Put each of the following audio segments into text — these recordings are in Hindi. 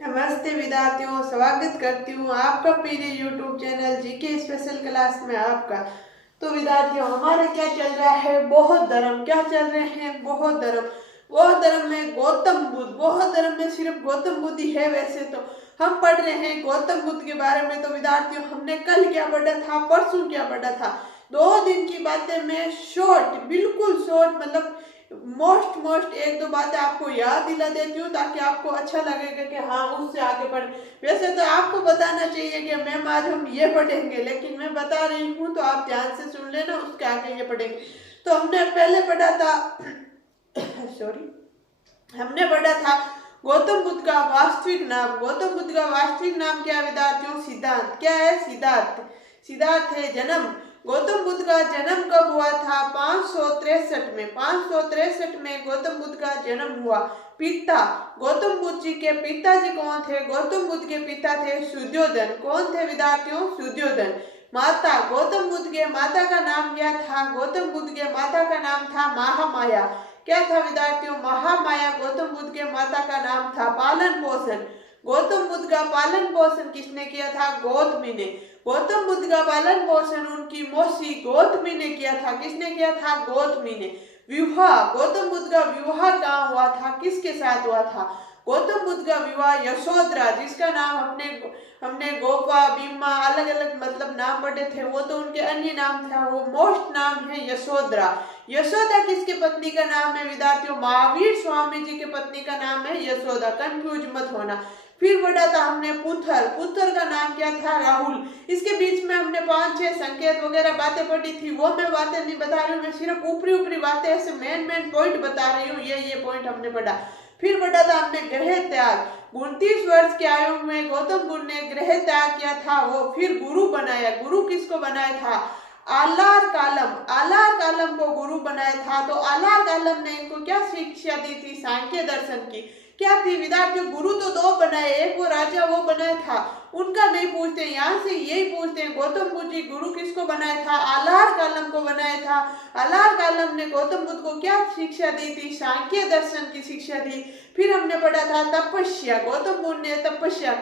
नमस्ते विद्यार्थियों, स्वागत करती हूँ आपका मेरे YouTube channel GK special class में आपका। तो विद्यार्थियों, हमारे क्या चल रहा है, बहुत धर्म। क्या चल रहे हैं, बहुत धर्म। बहुत धर्म में गौतम बुद्ध, बहुत धर्म में सिर्फ गौतम बुद्ध ही है। वैसे तो हम पढ़ रहे हैं गौतम बुद्ध के बारे में। तो विद्यार्थियों, हमने कल क्या पढ़ा था, परसों क्या पढ़ा था, 2 दिन की बातें मैं शॉर्ट, बिल्कुल शॉर्ट, मतलब मोस्ट एक दो बातें आपको याद दिला देती हूँ ताकि आपको अच्छा लगेगा कि हाँ उससे आगे बढ़। वैसे तो आपको बताना चाहिए कि मैम आज हम ये पढ़ेंगे, लेकिन मैं बता रही हूँ तो आप ध्यान से सुन लेना, उसके आगे ये पढ़ेंगे। तो हमने पहले पढ़ा था सॉरी, हमने पढ़ा था गौतम बुद्ध का वास्तविक नाम। गौतम बुद्ध का वास्तविक नाम क्या है विद्यार्थियों? सिद्धार्थ। क्या है? सिद्धार्थ। सिद्धार्थ है जन्म। गौतम बुद्ध का जन्म कब हुआ था? 563 में। 563 में गौतम बुद्ध का जन्म हुआ। पिता, गौतम बुद्ध जी के पिताजी कौन थे? गौतम बुद्ध के पिता थे सुद्योधन। कौन थे विद्यार्थियों? सुद्योधन। माता, गौतम बुद्ध के माता का नाम क्या था? गौतम बुद्ध के माता का नाम था महामाया। क्या था विद्यार्थियों? महामाया गौतम बुद्ध के माता का नाम था। पालन पोषण, गौतम बुद्ध का पालन पोषण किसने किया था? गौतमी ने। गौतम बुद्ध का पालन पोषण उनकी मौसी गौतमी ने किया था। किसने किया था? गौतमी ने। विवाह, गौतम बुद्ध का विवाह कहाँ हुआ था? किसके साथ हुआ था? गौतम बुद्ध का विवाह यशोधरा, जिसका नाम हमने गोपा, बीमा, अलग अलग मतलब नाम पढ़े थे, वो तो उनके अन्य नाम था, वो मोस्ट नाम है यशोधरा। यशोदा किसके पत्नी का नाम है विद्यार्थियों? महावीर स्वामी जी के पत्नी का नाम है यशोदा, कंफ्यूज मत होना। फिर पढ़ा था हमने पुत्र। पुत्र का नाम क्या था? राहुल। इसके बीच में हमने 5-6 संकेत वगैरह बातें पढ़ी थी, वो मैं बातें नहीं बता रही हूँ, मैं सिर्फ ऊपरी ऊपरी बातें ऐसे मेन पॉइंट बता रही हूँ। ये पॉइंट हमने पढ़ा। फिर पढ़ा था हमने गृह त्याग। 29 वर्ष की आयु में गौतम बुद्ध ने गृह त्याग किया था। वो फिर गुरु बनाया। गुरु किसको बनाया था? आलार कालम। आलार कालम को गुरु बनाया था। तो आलार कालम ने इनको क्या शिक्षा दी थी? सांख्य दर्शन की। क्या थी विद्यार्थियों? गुरु तो 2 बनाए, एक वो राजा वो बनाया था, उनका नहीं पूछते, यहाँ से यही पूछते हैं गौतम बुद्ध जी गुरु किसको बनाया था? आलार कालम को बनाया था। आलार कालम ने गौतम बुद्ध को क्या शिक्षा दी थी? सांख्य दर्शन की शिक्षा दी। फिर हमने पढ़ा था तपस्या। गौतम बुद्ध ने तपस्या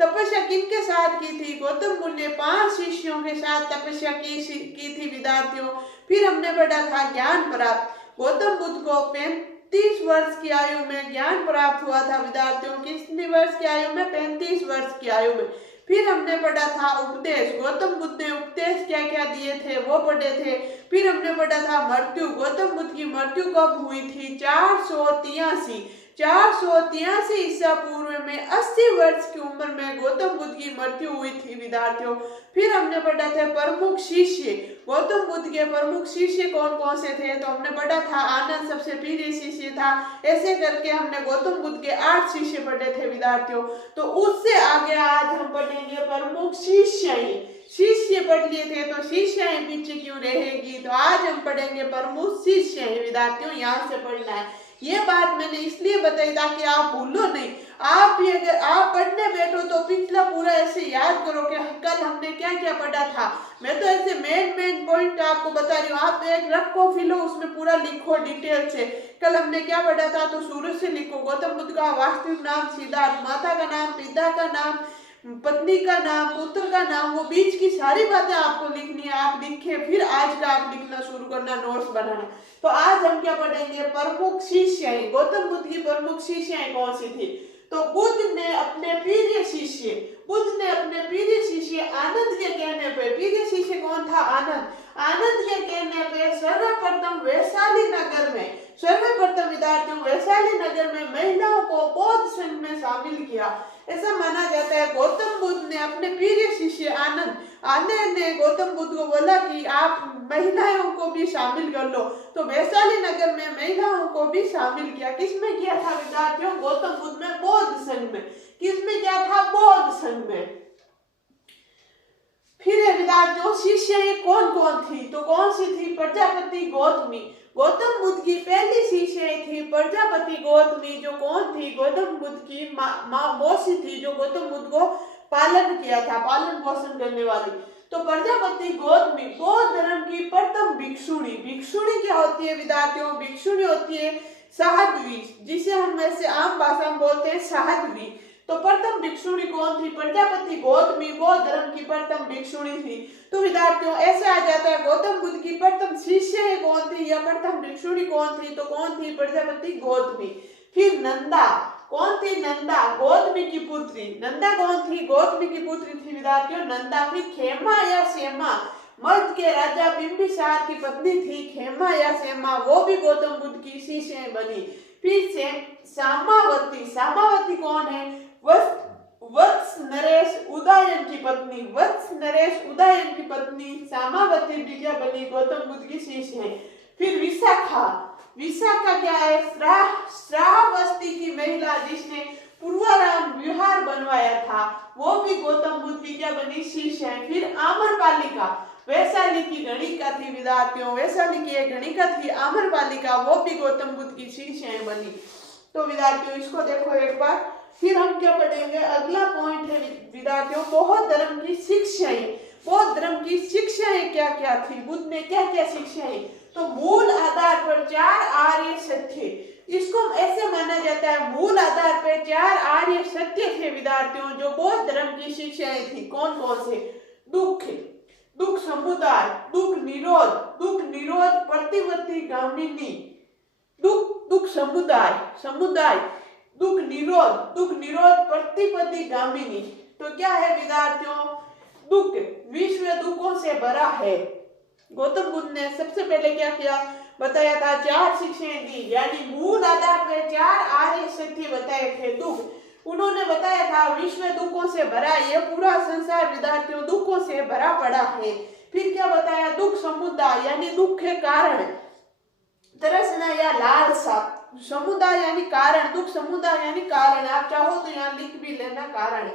तपस्या किनके साथ की थी? गौतम बुद्ध ने 5 शिष्यों के साथ तपस्या की थी विद्यार्थियों। फिर हमने पढ़ा था ज्ञान प्राप्त। गौतम बुद्ध को 35 वर्ष की आयु में ज्ञान प्राप्त हुआ था विद्यार्थियों। कितनी वर्ष की आयु में? 35 वर्ष की आयु में। फिर हमने पढ़ा था उपदेश। गौतम बुद्ध ने उपदेश क्या क्या दिए थे वो पढ़े थे। फिर हमने पढ़ा था मृत्यु। गौतम बुद्ध की मृत्यु कब हुई थी? 483 ईसा पूर्व में 80 वर्ष की उम्र में गौतम बुद्ध की मृत्यु हुई थी विद्यार्थियों। फिर हमने पढ़ा था प्रमुख शिष्य। गौतम बुद्ध के प्रमुख शिष्य कौन कौन से थे? तो हमने पढ़ा था आनंद सबसे प्रिय शिष्य था। ऐसे करके हमने गौतम बुद्ध के 8 शिष्य पढ़े थे विद्यार्थियों। तो उससे आगे आज हम पढ़ेंगे प्रमुख शिष्य। शिष्य पढ़ लिए थे तो शिष्य पीछे क्यों रहेगी? तो आज हम पढ़ेंगे प्रमुख शिष्य विद्यार्थियों, यहाँ से पढ़ना है। ये बात मैंने इसलिए बताई ताकि आप भूलो नहीं। आप भी अगर आप पढ़ने बैठो तो पिछला पूरा ऐसे याद करो कि कल हमने क्या क्या पढ़ा था। मैं तो ऐसे मेन पॉइंट आपको बता रही हूँ, आप एक रखो फिलो, उसमें पूरा लिखो डिटेल से। कल हमने क्या पढ़ा था तो शुरू से लिखो। गौतम बुद्ध का वास्तविक नाम सिद्धार्थ, माता का नाम, पिता का नाम, पत्नी का नाम, पुत्र का नाम, वो बीच की सारी बातें आपको लिखनी है। आप लिखे फिर आज का आप लिखना शुरू करना, नोट्स बनाना। तो आज हम क्या पढ़ेंगे? प्रमुख शिष्य। गौतम बुद्ध की प्रमुख शिष्य कौन सी थी? तो बुद्ध ने अपने प्रिय शिष्य आनंद के कहने पे, प्रिय शिष्य कौन था? आनंद। आनंद के कहने पे सर्वप्रथम वैशाली नगर में, सर्वप्रथम विद्यार्थियों वैशाली नगर में महिलाओं को बौद्ध संघ में शामिल किया। ऐसा माना जाता है गौतम बुद्ध ने अपने प्रिय शिष्य आनंद ने गौतम बुद्ध को बोला कि आप महिलाओं को भी शामिल कर लो। तो वैशाली नगर में महिलाओं को भी शामिल किया। किसमें किया था विद्यार्थियों? गौतम बुद्ध में बौद्ध संघ में। किसमें किया था? बौद्ध संघ में। फिर विद्यार्थियों शिष्य कौन कौन थी? तो कौन सी थी? प्रजापति गौतमी। गौतम बुद्ध की पहली शिष्य थी प्रजापति गौतमी, जो कौन थी? गौतम बुद्ध की मौसी थी, जो गौतम बुद्ध को पालन किया था, पालन पोषण करने वाली। तो प्रजापति गौतमी बौद्ध धर्म की प्रथम भिक्षुणी। भिक्षुणी क्या होती है विद्यार्थियों? भिक्षुणी होती है साध्वी, जिसे हम ऐसे आम भाषा में बोलते हैं साध्वी। तो प्रथम भिक्षुणी कौन थी? प्रजापति गौतमी बौद्ध धर्म की प्रथम भिक्षुणी थी। तो विद्यार्थियों ऐसे आ जाता है गौतम बुद्ध की प्रथम शिष्य कौन थी या प्रथम भिक्षुणी कौन थी? तो कौन थी? प्रजापति गौतमी। फिर नंदा कौन थी? नंदा गौतमी की पुत्री। नंदा कौन थी? गौतमी की पुत्री थी विद्यार्थियों नंदा। फिर खेमा या सेमा मध्य के राजा बिंबिसार की पत्नी थी। खेमा या सेमा वो भी गौतम बुद्ध की शिष्य बनी। फिर से सामावती। सामावती कौन है? वत्स नरेश उदयन की पत्नी। वत्स नरेश उदयन की पत्नी सामावती भी क्या बनी? गौतम बुद्ध की शिष्य है। फिर विशाखा। विशाखा क्या है? श्रावस्ती की महिला जिसने पूर्वाराम विहार बनवाया था वो भी गौतम बुद्ध की क्या बनी? शिष्य है। फिर आम्रपालिका वैशाली की गणिका थी विद्यार्थियों। वैशाली की एक गणिका थी आम्रपालिका वो भी गौतम बुद्ध की शिष्य बनी। तो विद्यार्थियों इसको देखो एक बार। फिर हम क्या पढ़ेंगे? अगला पॉइंट है विद्यार्थियों बौद्ध धर्म की शिक्षाएं। बौद्ध धर्म की शिक्षाएं क्या क्या थी? बुद्ध ने क्या क्या शिक्षाएं? तो मूल आधार पर 4 आर्य सत्य। इसको ऐसे माना जाता है मूल आधार पर 4 आर्य सत्य थे विद्यार्थियों जो बौद्ध धर्म की शिक्षाएं थी। कौन कौन से? दुख समुदाय, दुख निरोध प्रतिवर्ती गामिनी। दुख समुदाय दुख निरोध प्रतिपति गामिनी। तो क्या है विद्यार्थियों? दुख विश्व दुखों से भरा है। गौतम बुद्ध ने सबसे पहले क्या किया? बताया था 4 शिक्षाएं दी यानी मूल आधार पर 4 आर्य सत्य बताए थे। दुख उन्होंने बताया था विश्व दुखों से भरा, ये पूरा संसार विद्यार्थियों दुखों से भरा पड़ा है। फिर क्या बताया? दुख समुदाय यानी दुख के कारण, तरसना या लालसा। समुदाय यानी कारण, दुख समुदाय यानी कारण। आप चाहो तो यहाँ लिख भी लेना कारण।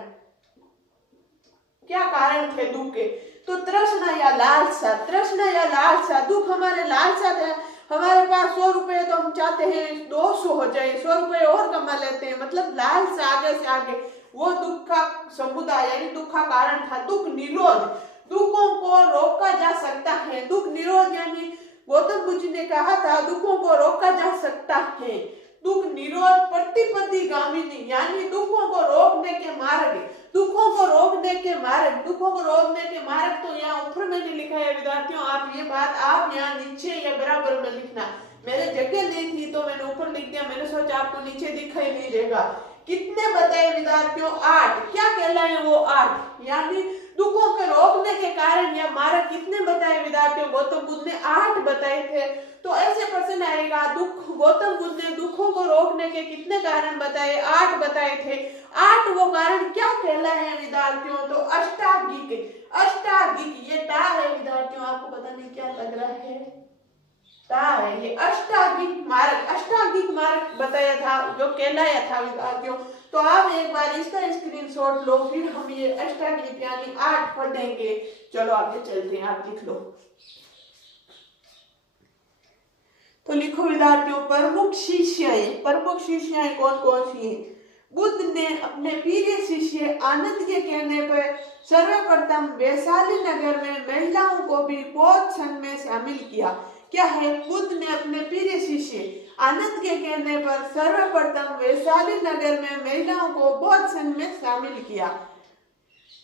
क्या कारण थे दुख के? तो तृष्णा या लालसा। तृष्णा या लालसा दुख हमारे लालसा थे। हमारे पास 100 रुपए तो हम चाहते हैं 200 हो जाए, 100 रुपए और कमा लेते हैं, मतलब लालसा आगे से आगे। वो दुख का समुदाय यानी दुख का कारण था। दुख निरोध दुखों को रोका जा सकता है। दुख निरोध यानी गौतम बुद्ध ने कहा था दुखों को रोका जा सकता है। दुख निरोध प्रतिपत्ति गामिनी यानी दुखों को रोकने के मार्ग। दुखों को रोकने के मार्ग तो यहाँ ऊपर मैंने लिखा है विद्यार्थियों। आप ये बात आप यहाँ नीचे या बराबर में लिखना। मेरे जगह नहीं थी तो मैंने ऊपर लिख दिया। मैंने सोचा आपको नीचे दिखाई नहीं देगा। कितने बताए विद्यार्थियों? 8। क्या कहलाए वो? 8 यानी दुखों के रोकने के कारण या मार्ग कितने बताए विद्यार्थियों? गौतम बुद्ध ने 8 बताए थे। तो ऐसे प्रश्न आएगा गौतम बुद्ध ने दुखों को रोकने के कितने कारण बताए? 8 बताए थे। 8 वो कारण क्या कहलाए विद्यार्थियों? तो अष्टांगिक ये टा है विद्यार्थियों। आपको पता नहीं क्या लग रहा है? टा है ये। अष्टांगिक मार्ग बताया था जो कहलाया था विद्यार्थियों। तो आप एक बार इसका स्क्रीनशॉट लो फिर हम ये अष्टांगिक यानी 8 पढ़ेंगे। चलो आगे चलते हैं। आप लिख लो। तो लिखो विद्यार्थियों प्रमुख शिष्याएं कौन कौन सी हैं? बुद्ध ने अपने प्रिय शिष्य आनंद के कहने पर सर्वप्रथम वैशाली नगर में महिलाओं को भी बौद्ध संघ में शामिल किया। क्या है? बुद्ध ने अपने प्रिय शिष्य आनंद के कहने पर सर्वप्रथम वैशाली नगर में महिलाओं को बौद्ध संघ में शामिल किया।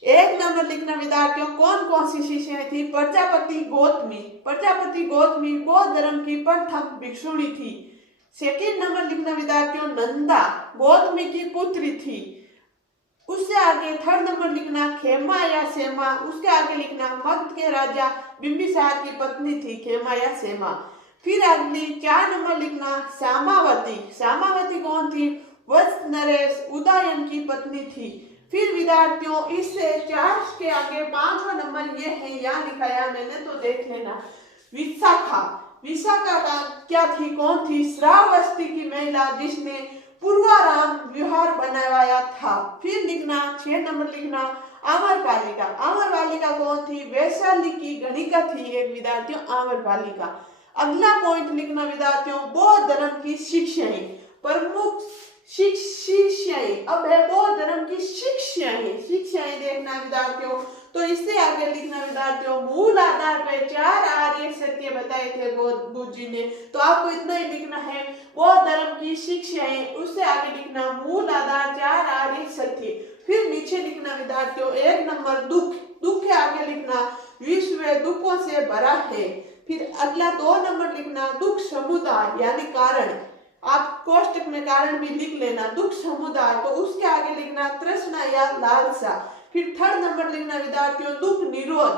1 नंबर लिखना विद्यार्थियों कौन कौन सी शिष्याएं थी? प्रजापति गौतमी बौद्ध धर्म की प्रथम भिक्षुणी थी। 2 नंबर लिखना विद्यार्थियों नंदा गौतमी की पुत्री थी। उससे आगे 3rd नंबर लिखना खेमा या सेमा। उसके आगे लिखना मगध के राजा बिंबिसार की पत्नी थी खेमा या सेमा। फिर अगली 4 नंबर लिखना सामावती कौन थी? वत्स नरेश उदयन की पत्नी थी। फिर विद्यार्थियों इससे 4 के आगे 5वां नंबर ये है, यहाँ लिखाया मैंने तो देख लेना। विशाखा का क्या थी? कौन थी? श्रावस्ती की महिला जिसने पूर्वाराम विहार बनवाया था। फिर लिखना 6 नंबर लिखना आम्रपालिका कौन थी? वैशाली की गणिका थी एक विद्यार्थियों आम्रपालिका। अगला पॉइंट लिखना विद्यार्थियों बौद्ध धर्म की शिक्षाएं। प्रमुख शिक्षाएं अब है बौद्ध धर्म की शिक्षाएं देखना विद्यार्थियों। तो इससे आगे लिखना विद्यार्थियों, मूल आधार पे 4 आर्य सत्य बताए थे बुद्ध जी ने। तो आपको इतना ही लिखना है, बौद्ध धर्म की शिक्षाएं। उससे आगे लिखना मूल आधार 4 आर्य सत्य। फिर नीचे लिखना विद्यार्थियों 1 नंबर दुख, दुख के आगे लिखना विश्व दुखों से भरा है। फिर अगला 2 नंबर लिखना दुख समुदाय यानी कारण, आप कोष्टक में कारण भी लिख लेना, दुख समुदाय। तो उसके आगे लिखना तृष्णा या लालसा। फिर 3rd नंबर लिखना विद्यार्थियों दुख निरोध,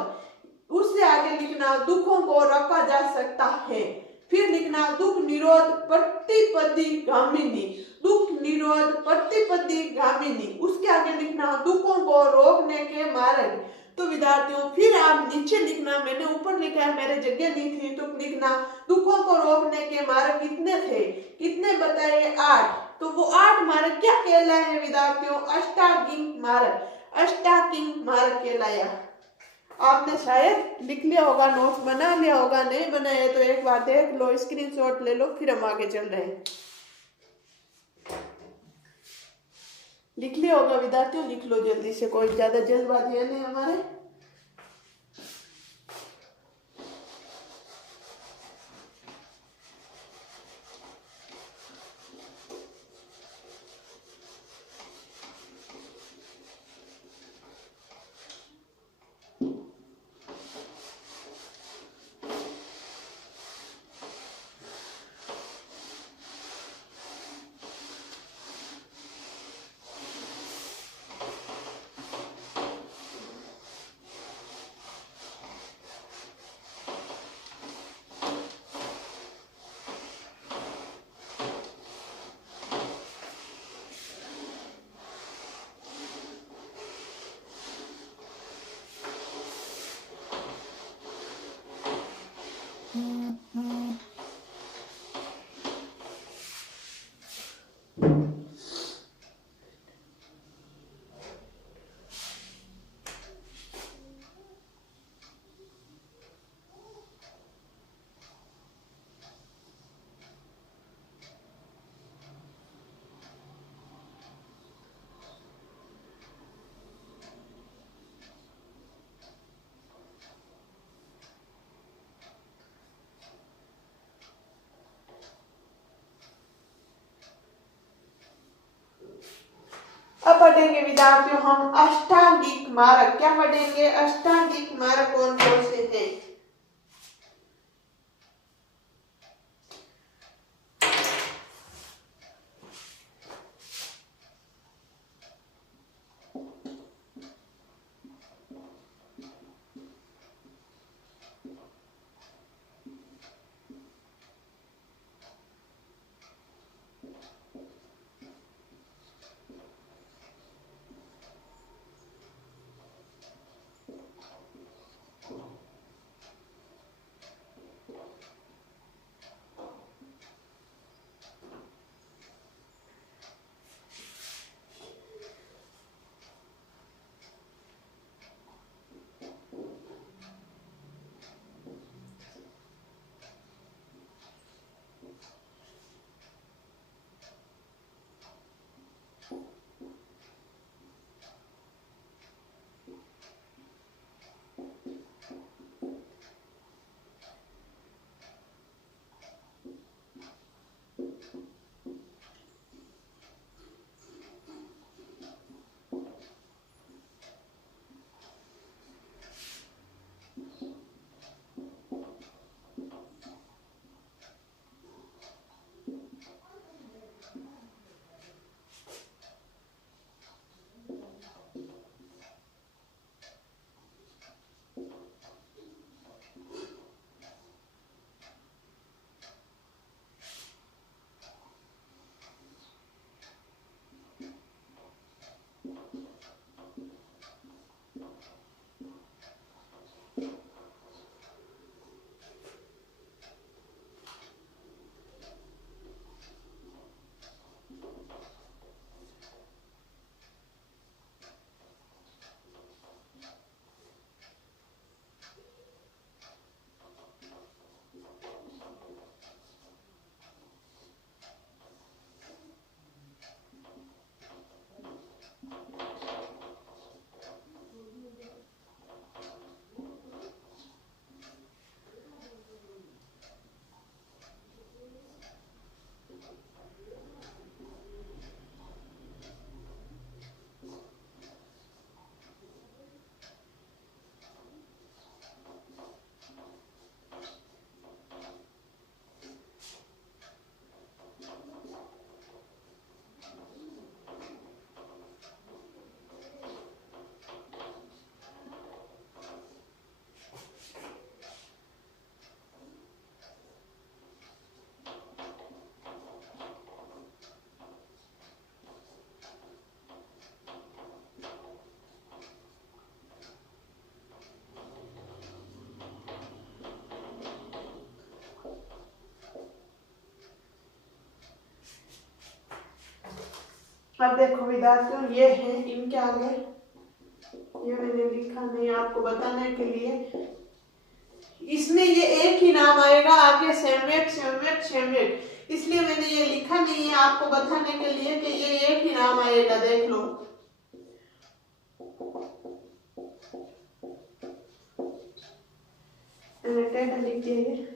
उससे आगे लिखना दुखों को रोका जा सकता है। फिर लिखना दुख निरोध प्रतिपदी गामिनी, दुख निरोध प्रतिपदी गामिनी। उसके आगे लिखना दुखों को रोकने के मार्ग। तो विद्यार्थियों फिर आप नीचे लिखना, मैंने ऊपर लिखा है, मेरे जगह नहीं थी, तो लिखना दुखों को रोकने के मार्ग कितने थे, कितने बताइए 8। तो वो 8 मार्ग क्या कहलाए विद्यार्थियों, अष्टांगिक मार्ग, अष्टांगिक मार्ग कहलाया। आपने शायद लिख लिया होगा, नोट्स बना लिया होगा, नहीं बनाया तो एक बार देख लो, स्क्रीनशॉट ले लो, फिर हम आगे चल रहे हैं। लिख लिया होगा विद्यार्थियों, लिख लो जल्दी से, कोई ज्यादा जल्दबाजी है नहीं हमारे। अब पढ़ेंगे विद्यार्थियों हम अष्टांगिक मार्ग। क्या पढ़ेंगे, अष्टांगिक मार्ग कौन कौन से हैं। अब देखो विद्यार्थियों, ये है इनके आगे, ये मैंने लिखा नहीं आपको बताने के लिए, इसमें ये एक ही नाम आएगा, आगे सम्यक सम्यक सम्यक, इसलिए मैंने ये लिखा नहीं है आपको बताने के लिए कि ये एक ही नाम आएगा। देख लो, मैंने लिख दिया ये।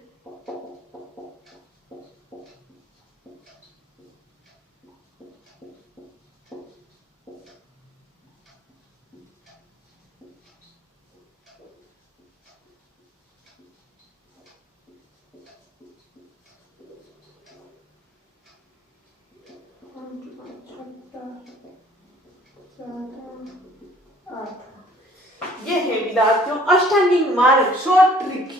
ये है विद्यार्थियों अष्टांगिक मार्ग, शॉर्ट ट्रिक।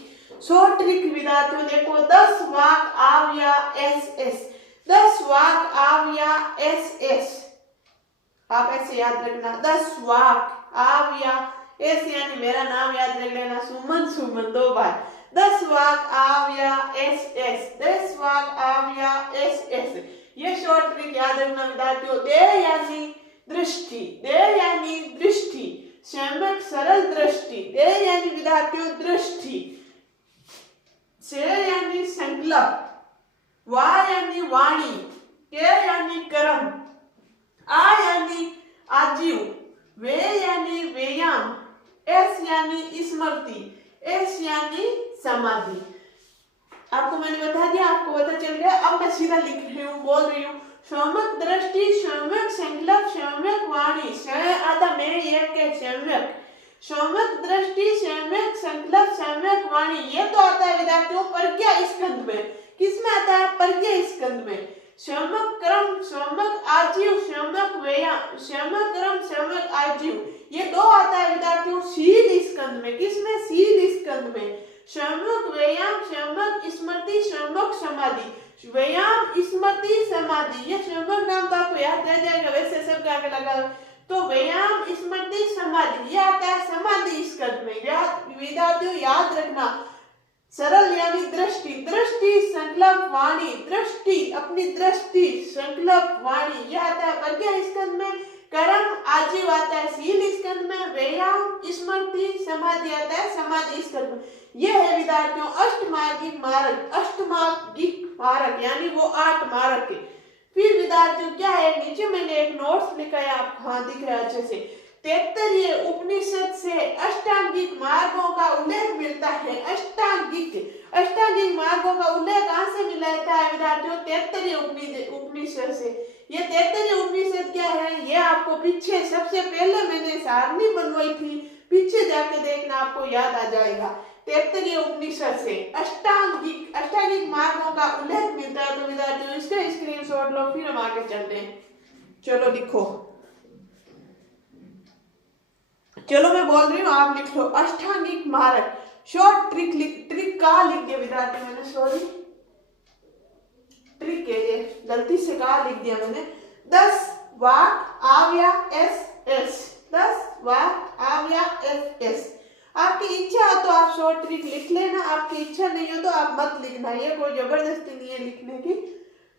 शॉर्ट ट्रिक विद्यार्थियों देखो, 10 वाक आव्या एस एस, 10 वाक आव्या एस एस, आप ऐसे याद रखना, 10 वाक आव्या एस, यानी मेरा नाम याद रख लेना, सुमन, सुमन 2 बार, 10 वाक आव्या एस एस, 10 वाक आव्या एस एस। ये शॉर्ट ट्रिक याद रखना विद्यार्थियों। दे यानी दृष्टि, दे यानी दृष्टि, सम्यक सरल दृष्टि, दे यानी विद्यार्थियों दृष्टि, से यानी संकल्प, वा यानी वाणी, के यानी कर्म, आ यानी आजीव, वे यानी व्यायाम, एस यानी स्मृति, एस यानी समाधि। आपको मैंने बता दिया, आपको पता चल गया। अब मैं सीधा लिख रही हूँ, बोल रही हूँ, सम्यक दृष्टि, सम्यक संकल्प, सम्यक वाणी, आधा में एक के सम्यक, सम्यक दृष्टि, सम्यक संकल्प, सम्यक वाणी, ये तो आता है विद्यार्थियों प्रज्ञा स्कंद में। किसमें आता है? प्रज्ञा स्कंद में। सम्यक कर्म, सम्यक आजीव, सम्यक व्यायाम, सम्यक कर्म, सम्यक आजीव, ये 2 आता है विद्यार्थियों शील स्कंद में। किसमें? शील स्कंद में। सम्यक व्यायाम, सम्यक स्मृति, सम्यक समाधि, व्यायाम स्मृति समाधि, ये सम्यक नाम तो आपको याद रह जाएगा, वैसे सब क्या लगा तो व्यायाम स्मृति समाधि, ये आता है समाधि स्कंद में। विद्यार्थियों याद रखना, सरल यानी दृष्टि, दृष्टि संकल्प वाणी, दृष्टि अपनी दृष्टि, संकल्प वाणी, यह आता है प्रज्ञा स्कंद में। कर्म आजीव आता है शील स्कंद में। व्यायाम स्मृति समाधि आता है समाधि स्कंद में। यह है विद्यार्थियों अष्टमार्गिक मार्ग, अष्टमार्गिक मार्ग यानी वो 8 मार्ग है। फिर विद्यार्थियों क्या है, नीचे मैंने एक नोट्स लिखा है, आपको हाँ दिख रहा है अच्छे से। 73 उपनिषद से अष्टांगिक मार्गों का उल्लेख मिलता है। अष्टांगिक मार्गों का उल्लेख कहाँ से मिलता है विद्यार्थियों? 73 उपनिषद से। ये 73 उपनिषद क्या है, ये आपको पीछे सबसे पहले मैंने सारणी बनवाई थी, पीछे जाके देखना आपको याद आ जाएगा। 73 उपनिषद से अष्टांगिक मार्गों का उल्लेख मिलता है। तो विद्यार्थियों इसका स्क्रीनशॉट लो, फिर हम आगे चलते हैं। चलो लिखो, चलो मैं बोल रही हूँ, आप लिख लो अष्टांगिक मार्ग। शॉर्ट ट्रिक का लिख दिया विद्यार्थी मैंने, सॉरी ट्रिक है ये, गलती से कहा लिख दिया मैंने। 10 वाक आव्या एस एस, 10 वाक आव्या एस एस। आपकी इच्छा हो तो आप शॉर्ट ट्रिक लिख लेना, आपकी इच्छा नहीं हो तो आप मत लिखना, ये कोई जबरदस्ती नहीं है लिखने की।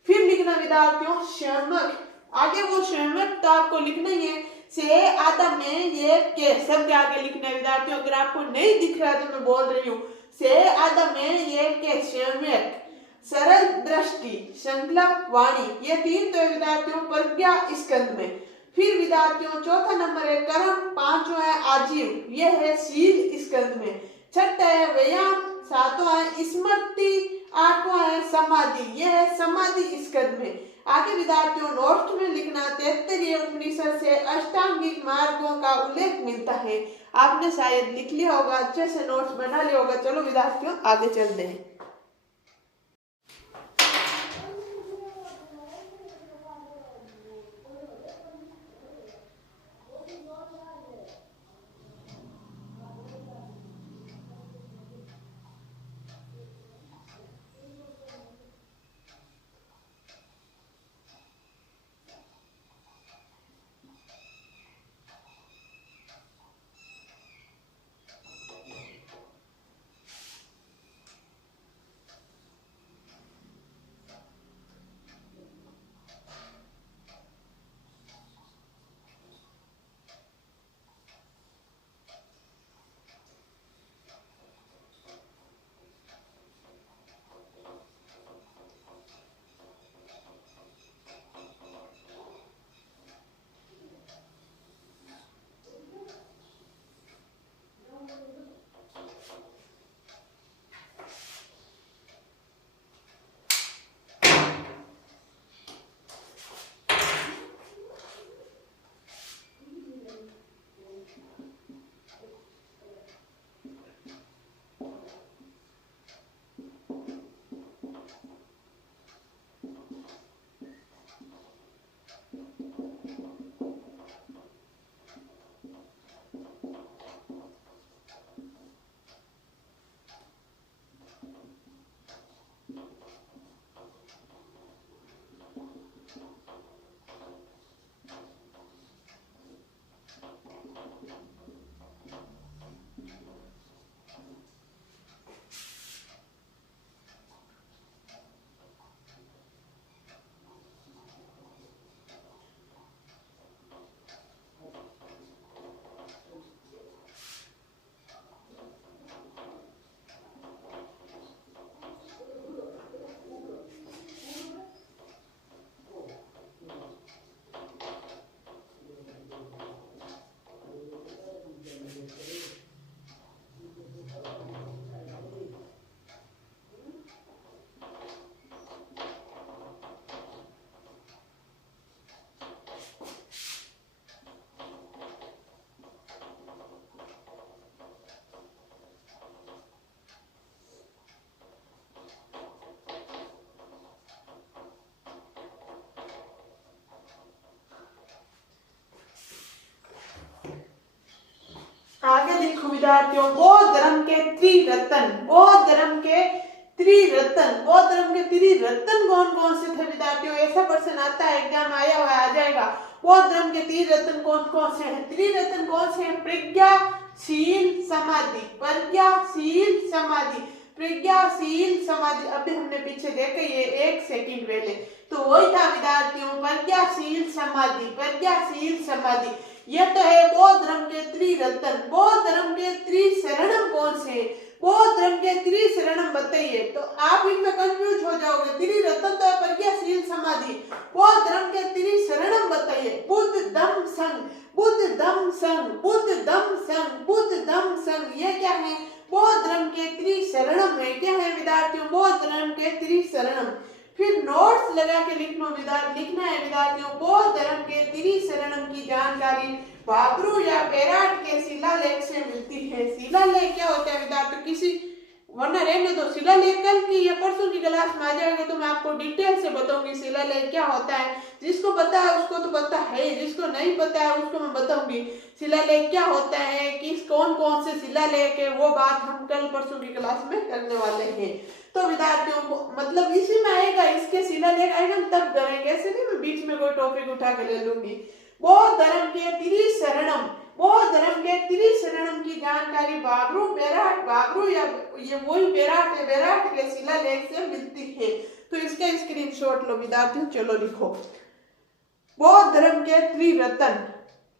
फिर लिखना विद्यार्थियों सम्यक, आगे वो सम्यक तो आपको लिखना ही है। से आधा में ये के शब्द आगे लिखना है विद्यार्थियों। अगर आपको नहीं दिख रहा तो मैं बोल रही हूँ, से आधा में ये के सम्यक, सरल दृष्टि, संकल्प वाणी, ये 3 तो विद्यार्थियों प्रज्ञा स्कंद में। फिर विद्यार्थियों चौथा नंबर है कर्म, 5वां है आजीव, ये है शील स्कंद में। छठा है व्यायाम, 7वां है स्मृति, 8वां है समाधि, यह है समाधि स्कंद में। आगे विद्यार्थियों नोट्स में लिखना 73 उपनिषद से अष्टांगिक मार्गों का उल्लेख मिलता है। आपने शायद लिख लिया होगा, अच्छे से नोट्स बना लिया होगा। चलो विद्यार्थियों आगे चलते हैं। लिखो विद्यार्थियों, बौद्ध धर्म के त्रिरत्न, बौद्ध धर्म के त्रिरत्न, बौद्ध धर्म के त्रिरत्न कौन कौन से थे विद्यार्थियों? ऐसा क्वेश्चन आता है, एग्जाम आया हुआ आ जाएगा। बौद्ध धर्म के त्रिरत्न कौन कौन से हैं? त्रिरत्न कौन से हैं? प्रज्ञाशील समाधि, प्रज्ञाशील समाधि, प्रज्ञाशील समाधि। अभी हमने पीछे देखा ये 1 सेकंड पहले, तो वही था विद्यार्थियों, प्रज्ञाशील समाधि, प्रज्ञाशील समाधि। यह तो है बौद्ध धर्म के त्रिरत्न। बौद्ध धर्म के त्रिशरणम कौन से? बौद्ध धर्म के त्रिशरणम बताइए, तो आप इनमें कंफ्यूज हो जाओगे। त्रिरत्न तो है प्रज्ञाशील समाधि, बौद्ध धर्म के त्रिशरणम बताइए। बुद्ध धम्म संघ, बुद्ध धम्म संघ, बुद्ध धम्म संघ, बुद्ध धम्म संघ, ये क्या है? बौद्ध धर्म के त्रिशरणम है। क्या है विद्यार्थियों? बौद्ध धर्म के त्रिशरणम। फिर नोट्स लगा के लिखना है विद्यार्थियों, बौद्ध धर्म के त्रिशरणम की जानकारी भाबरू या बेराट के शिलालेख से मिलती है। शिलालेख क्या होता है विद्यार्थियों? किसी वरना रहने दो, शिलालेख कल की या परसों की क्लास में आ जाएगा तो मैं आपको डिटेल से बताऊंगी शिलालेख क्या होता है। जिसको पता है उसको तो पता है, जिसको नहीं पता है उसको मैं बताऊंगी शिलालेख क्या होता है, किस कौन कौन से शिलालेख है, वो बात हम कल परसों की क्लास में करने वाले हैं। तो विद्यार्थियों मतलब इसी में आएगा, इसके शिलालेख आएगा तब करेंगे, ऐसे नहीं मैं बीच में कोई टॉपिक उठा के ले लूंगी। बौद्ध धर्म के त्रिशरणम, बौद्ध धर्म के त्रिशरणम की जानकारी भाबरू बेराट, भाबरू या ये वही बेराट है, बेराट के शिलालेख से मिलती है। तो इसका स्क्रीनशॉट लो विद्यार्थियों, चलो लिखो बौद्ध धर्म के त्रिरत्न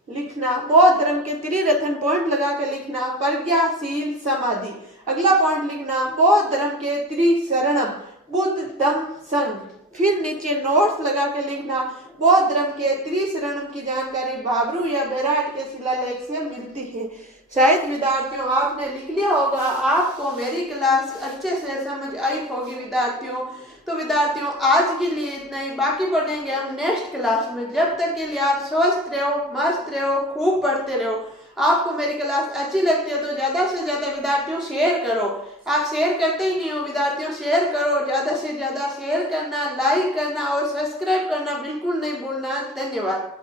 लिखना, बौद्ध धर्म के त्रिरत्न पॉइंट लगा के लिखना, प्रज्ञाशील समाधि। अगला पॉइंट लिखना बौद्ध धर्म के त्रिशरणम, बुद्ध धम्म संघ। फिर नीचे नोट्स लगा के लिखना बौद्ध धर्म के त्रिशरणम की जानकारी भाबरू या बेराट के शिलालेख से मिलती है। शायद विद्यार्थियों आपने लिख लिया होगा, आपको मेरी क्लास अच्छे से समझ आई होगी विद्यार्थियों। तो विद्यार्थियों आज के लिए इतना ही, बाकी पढ़ेंगे हम नेक्स्ट क्लास में। जब तक के लिए आप स्वस्थ रहो, मस्त रहो, खूब पढ़ते रहो। आपको मेरी क्लास अच्छी लगती है तो ज्यादा से ज्यादा विद्यार्थियों शेयर करो। आप शेयर करते ही नहीं हो विद्यार्थियों, शेयर करो, ज्यादा से ज्यादा शेयर करना, लाइक करना और सब्सक्राइब करना बिल्कुल नहीं भूलना। धन्यवाद।